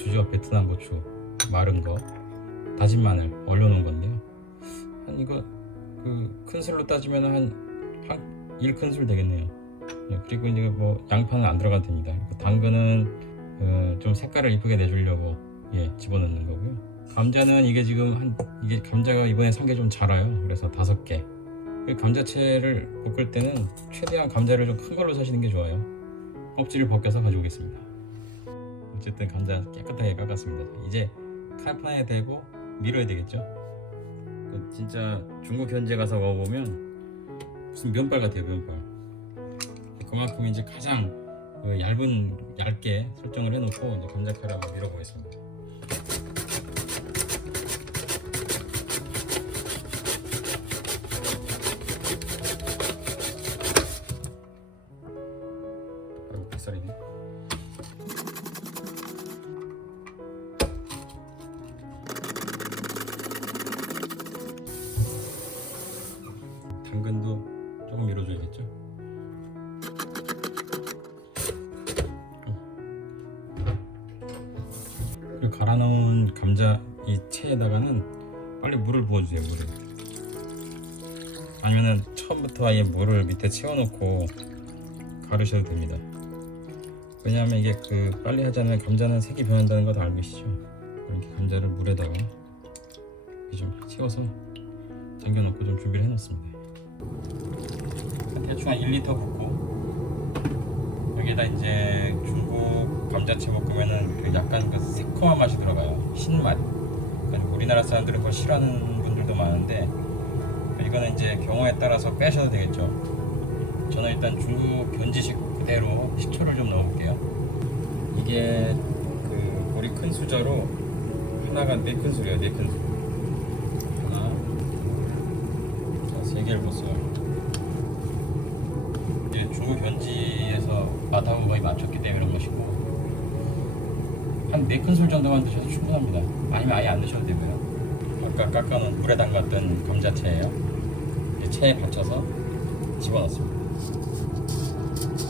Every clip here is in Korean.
고추죠. 베트남 고추 마른 거 다진 마늘 얼려놓은 건데요. 한 이거 그 큰술로 따지면 한한 1큰술 되겠네요. 예, 그리고 이제 뭐 양파는 안 들어가도 됩니다. 그리고 당근은 어, 좀 색깔을 이쁘게 내주려고 예 집어넣는 거고요. 감자는 이게 지금 한 이게 감자가 이번에 산 게 좀 자라요. 그래서 다섯 개. 그 감자채를 볶을 때는 최대한 감자를 좀 큰 걸로 사시는 게 좋아요. 껍질을 벗겨서 가져오겠습니다. 어쨌든 감자 깨끗하게 깎았습니다. 이제 칼판에 대고 밀어야 되겠죠? 그 진짜 중국 현지에 가서 먹어보면 무슨 면발 같아요, 면발. 그만큼 이제 가장 그 얇은 얇게 설정을 해놓고 이제 감자칼을 한번 밀어보겠습니다. 뱃살이네. 당근도 조금 밀어줘야겠죠. 그리고 갈아 넣은 감자 이 채에다가는 빨리 물을 부어주세요. 물을. 아니면은 처음부터 아예 물을 밑에 채워놓고 가르셔도 됩니다. 왜냐하면 이게 그 빨리 않으면 감자는 색이 변한다는 거 다 알고 계시죠? 이렇게 감자를 물에다가 좀 채워서 잠겨놓고 좀 준비를 해놓습니다. 대충 한 1리터 붓고 여기에다 이제 중국 감자채 볶으면은 그 약간 그 새콤한 맛이 들어가요. 신맛. 그러니까 우리나라 사람들은 그걸 싫어하는 분들도 많은데 이거는 이제 경우에 따라서 빼셔도 되겠죠. 저는 일단 중국 현지식 그대로 식초를 좀 넣어볼게요. 이게 그 우리 큰 수저로 하나가 네 큰술이에요. 네 큰술. 하나, 개를 붓어요. 이제 중국 현지에서 맛하고 거의 맞췄기 때문에 그런 것이고 한 네 큰술 정도만 드셔도 충분합니다. 아니면 아예 안 드셔도 되고요. 아까 깎아놓은 물에 담갔던 감자채예요. 이 채에 받쳐서 집어넣습니다.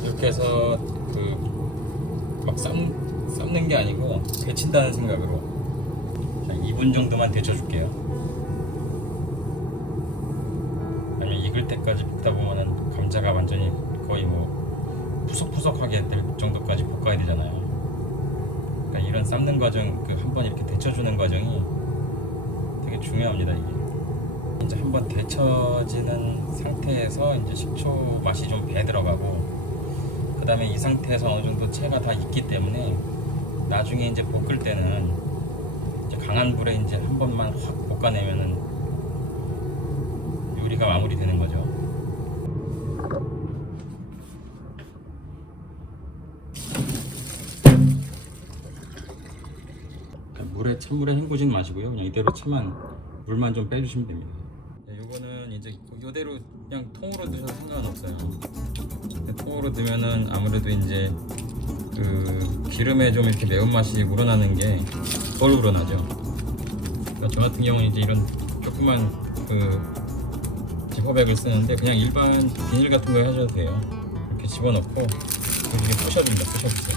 이렇게 해서 그막 삶는 게 아니고 데친다는 생각으로 한 2분 정도만 데쳐줄게요. 익을 때까지 볶다 보면은 감자가 완전히 거의 뭐 푸석푸석하게 될 정도까지 볶아야 되잖아요. 그러니까 이런 삶는 과정, 그 한 번 이렇게 데쳐주는 과정이 되게 중요합니다 이게. 이제 한 번 데쳐지는 상태에서 이제 식초 맛이 좀 배 들어가고 그 다음에 이 상태에서 어느 정도 채가 다 익기 때문에 나중에 이제 볶을 때는 이제 강한 불에 이제 한 번만 확 볶아내면은 요리가 마무리되는 거죠. 물에 찬물에 헹구지는 마시고요. 그냥 이대로 채만 물만 좀 빼주시면 됩니다. 네, 요거는 이제 이대로 그냥 통으로 드셔도 상관없어요. 통으로 넣으면은 아무래도 이제 그 기름에 좀 이렇게 매운맛이 우러나는 게 덜 우러나죠. 그러니까 저 같은 경우는 이제 이런 조그만 그 지퍼백을 쓰는데 그냥 일반 비닐 같은 거에 하셔도 돼요. 이렇게 집어넣고 이렇게 부셔줍니다. 부셔주세요.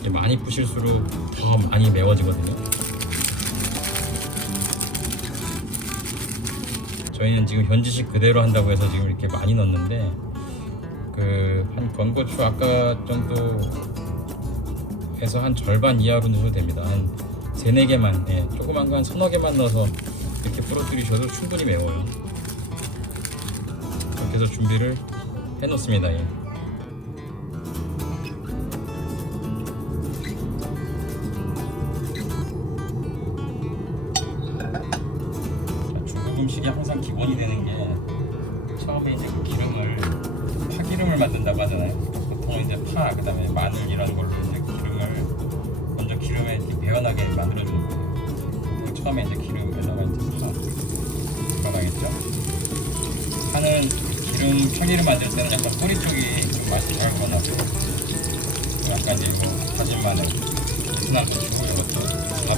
이게 많이 부실수록 더 많이 매워지거든요. 저희는 지금 현지식 그대로 한다고 해서 지금 이렇게 많이 넣었는데 그 한 건고추 아까 정도 해서 한 절반 이하로 넣어도 됩니다. 한 세네 개만, 예, 조그만 거 한 서너 개만 넣어서 이렇게 부러뜨리셔도 충분히 매워요. 이렇게 해서 준비를 해놓습니다. 예. 자, 중국 음식이 항상 기본이 되는 게 처음에 이제 그 기름을 파기름을 만든다고 하잖아요. 보통 이제 파, 그다음에 마늘 이런 걸로 이제 기름을 먼저 기름에 이렇게 배어나게 만들어주는 거예요. 처음에 이제 기름에다가 이제 파 들어가겠죠. 기름 파기름 만들 때는 약간 꼬리 쪽이 좀 맛이 잘 우러나고 약간 이거 다진 마늘, 베트남 고추 이것도 넣어줍니다.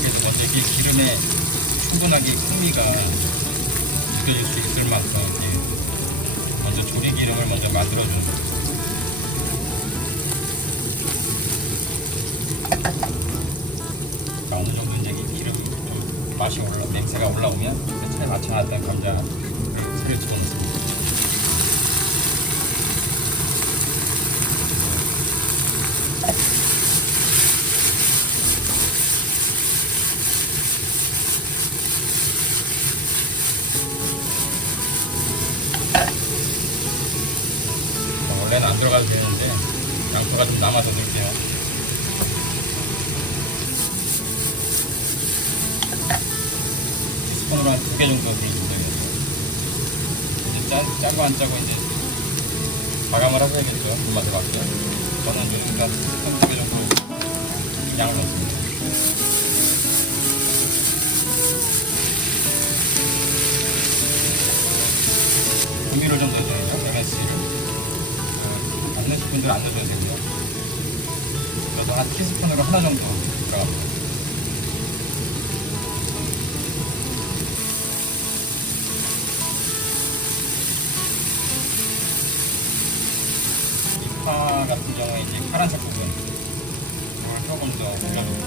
그래서 먼저 이게 기름에 충분하게 풍미가 느껴질 수 있을 만큼 먼저 조리 기름을 먼저 만들어주는 맛이 올라 냄새가 올라오면 그 차에 맞춰놨던 감자를 새를 집어넣습니다. 어, 원래는 안 들어가도 되는데 양파가 좀 남아서 넣을게요. 한 두 개 정도 되겠죠. 이제 짠, 짜고 안 짜고 이제 마감을 하셔야겠죠. 불맛에 맞게. 저는 여기다 스푼 두개 정도 양을 넣습니다. 조미료 좀 넣어줘야죠. MSG를. 그, 안 넣으실 분들은 안 넣어줘도 되고요. 저도 한 티스푼으로 하나 정도 들어갑니다. 이파 같은 경우에 이제 파란색 부분 이걸 조금 더 올려줍니다.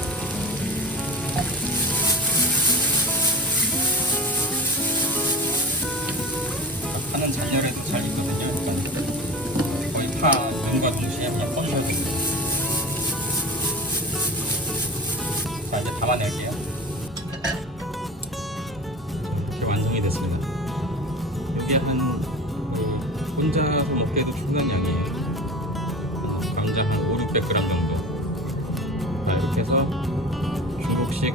파는 잔열에도 잘 익거든요. 약간 거의 파 눈과 동시에 그냥 꺼주셔야 됩니다. 자 이제 담아낼게요. 이렇게 완성이 됐습니다. 한 그, 혼자서 먹기에도 충분한 양이에요. 어, 감자 한 5, 600g 정도. 자 이렇게 해서 중국식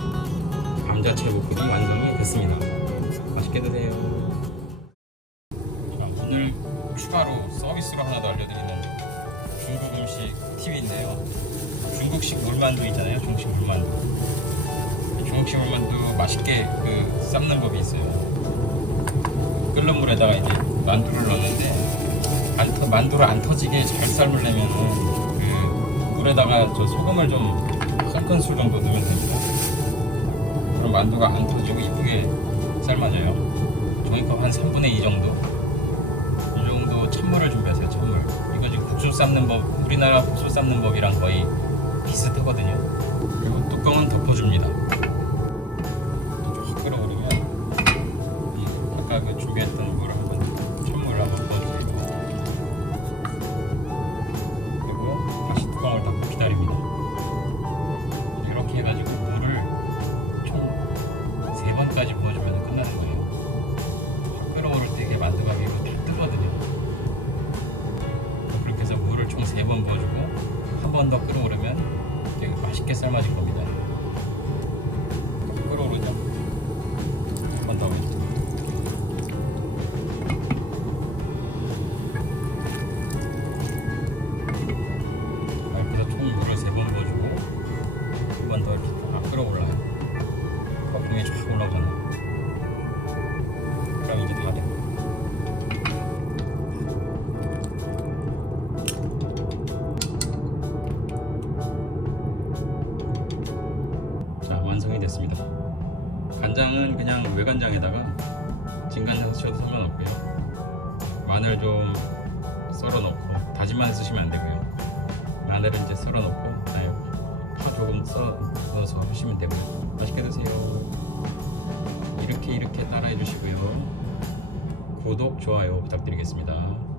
감자채 볶음이 완성이 됐습니다. 맛있게 드세요. 자, 오늘 추가로 서비스로 하나 더 알려드리는 중국 음식 팁인데요. 중국식 물만두 있잖아요. 중국식 물만두. 이 중국식 물만두 맛있게 그 삶는 법이 있어요. 끓는 물에다가 이제 만두를 넣는데 안 터, 만두를 안 터지게 잘 삶으려면 그 물에다가 저 소금을 좀 한 큰술 정도 넣으면 됩니다. 그럼 만두가 안 터지고 이쁘게 삶아져요. 종이컵 한 3분의 2 정도. 이 정도 찬물을 준비하세요. 찬물. 이거 지금 국수 삶는 법, 우리나라 국수 삶는 법이랑 거의 비슷하거든요. 그리고 뚜껑은 덮어줍니다. 쭉 끓어오르면 이 아까 그 준비했던 물 물을 총세번 부어주고 한 번 더 끓어오르면 되게 맛있게 삶아질 겁니다. 됐습니다. 간장은 그냥 외간장에다가 진간장 쓰셔도 상관없고요. 마늘 좀 썰어 넣고 다진 마늘 쓰시면 안 되고요. 마늘은 이제 썰어 넣고 파 조금 썰어 넣어서 하시면 되고요. 맛있게 드세요. 이렇게 이렇게 따라해 주시고요. 구독, 좋아요 부탁드리겠습니다.